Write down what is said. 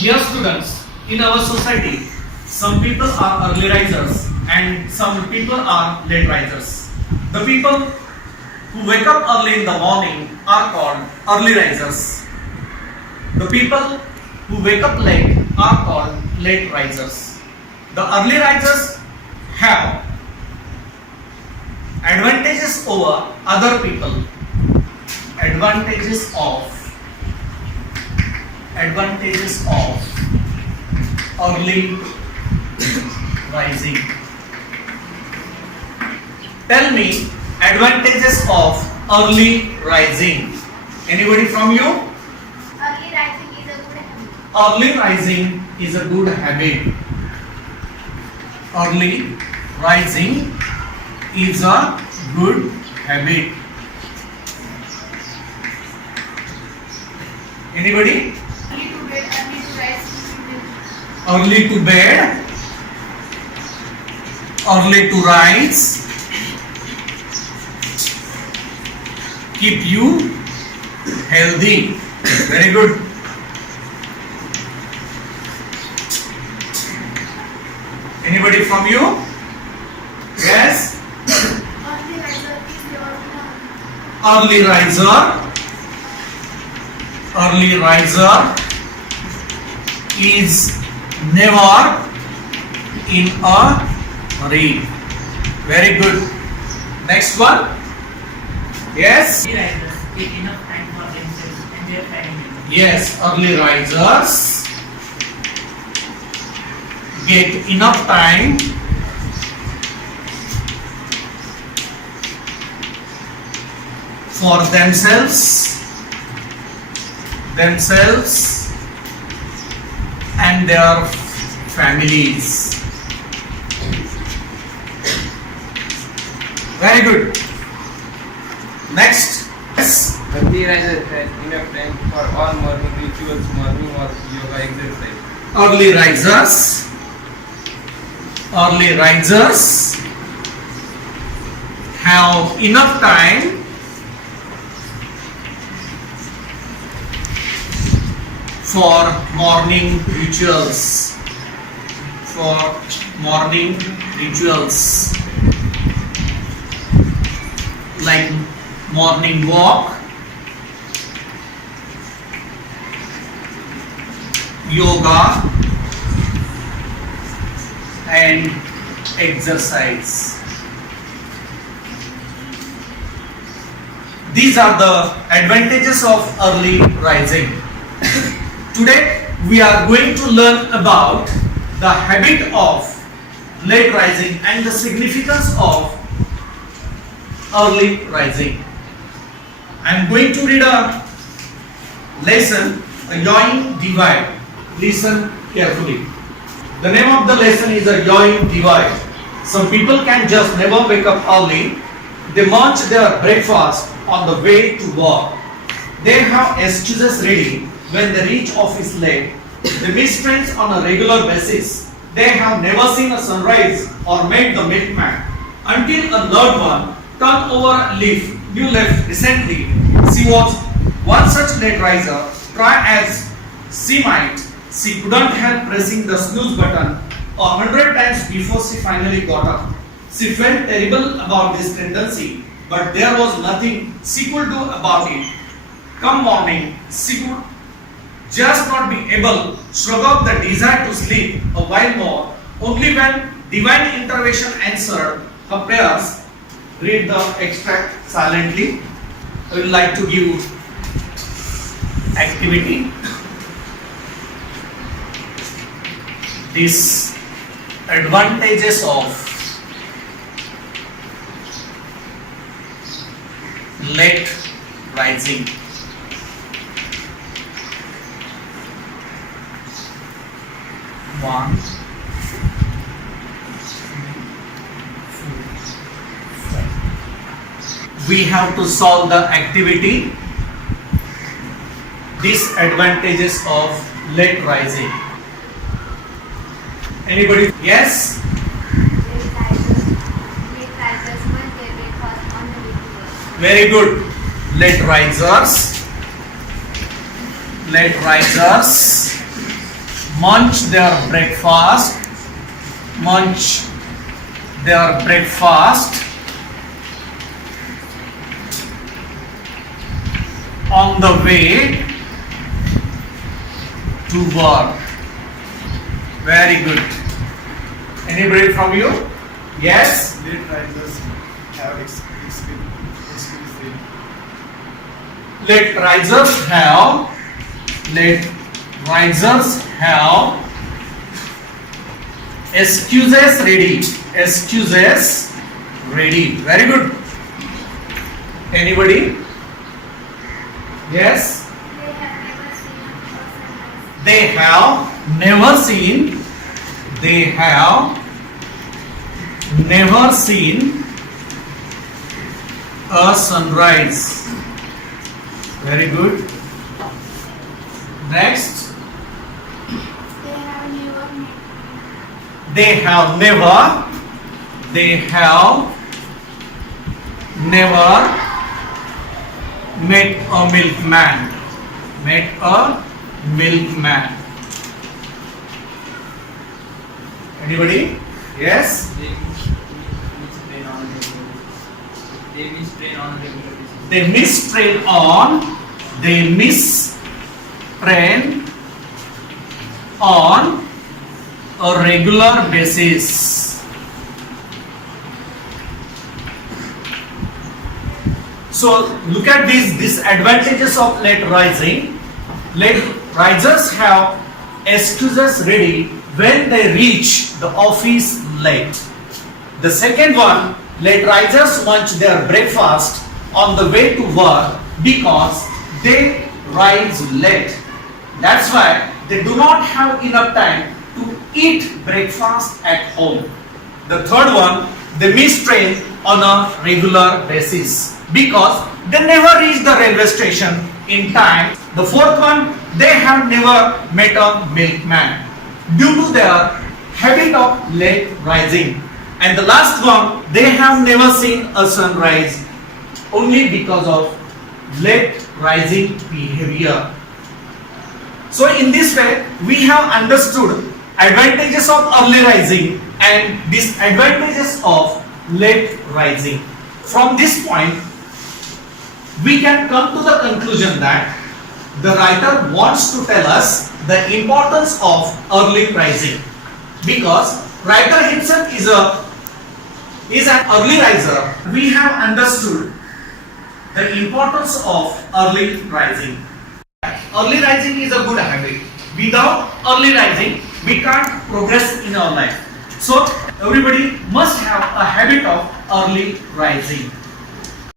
Dear students, in our society, some people are early risers and some people are late risers. The people who wake up early in the morning are called early risers. The people who wake up late are called late risers. The early risers have advantages over other people. Advantages of early rising. Tell me advantages of early rising. Anybody from you? Early rising is a good habit. Early rising is a good habit. Early rising is a good habit. Anybody? Early to bed, early Early to rise. to bed, early to rise, keep you healthy. Very good. Anybody from you? Yes? Early riser is your mom. Early riser. Early riser is never in a hurry. Very good. Next one. Yes? Early risers get enough time for themselves and their family. Yes, early risers get enough time for themselves and their families. Very good. Next. Yes. Early risers have enough time for all morning rituals, morning or yoga exercise. Early risers have enough time for morning rituals. Like morning walk, yoga, and exercise. These are the advantages of early rising. Today we are going to learn about the habit of late rising and the significance of early rising. I am going to read a lesson, a yawning divide. Listen carefully. The name of the lesson is a yawning divide. Some people can just never wake up early. They munch their breakfast on the way to work. They have excuses ready when they reach office late. They miss friends on a regular basis. They have never seen a sunrise or met the milkman until a loved one turned over a leaf you left recently. She was one such late riser. Try as she might, she couldn't help pressing the snooze button 100 times before she finally got up. She felt terrible about this tendency, but there was nothing she could do about it. Come morning, she could just not be able to shrug off the desire to sleep a while more. Only when divine intervention answered her prayers. Read the extract silently. I would like to give activity. These advantages of late rising. One, we have to solve the activity. Disadvantages of late rising. Anybody? Yes? Late risers must get breakfast on the way to work. Very good. Late risers munch their breakfast, munch their breakfast on the way to work. Very good. Anybody from you? Yes? Late risers have experience. Let risers have excuses ready. Excuses ready. Very good. Anybody? Yes? They have never seen a sunrise. They have never seen a sunrise. Very good. Next, They have never met. they have never met a milkman. Met a milkman. Anybody? Yes? They miss train on a regular basis. They miss train on a regular basis. They miss train on. They miss train on a regular basis. So look at these disadvantages of late rising. Late risers have excuses ready when they reach the office late. The second one, late risers munch their breakfast on the way to work because they rise late. That's why they do not have enough time to eat breakfast at home. The third one, they miss train on a regular basis because they never reach the railway station in time. The fourth one, they have never met a milkman due to their habit of late rising. And the last one, they have never seen a sunrise only because of late rising behavior. So in this way, we have understood advantages of early rising and disadvantages of late rising. From this point, we can come to the conclusion that the writer wants to tell us the importance of early rising, because writer himself is an early riser. We have understood the importance of early rising. Early rising is a good habit. Without early rising, we can't progress in our life. So everybody must have a habit of early rising.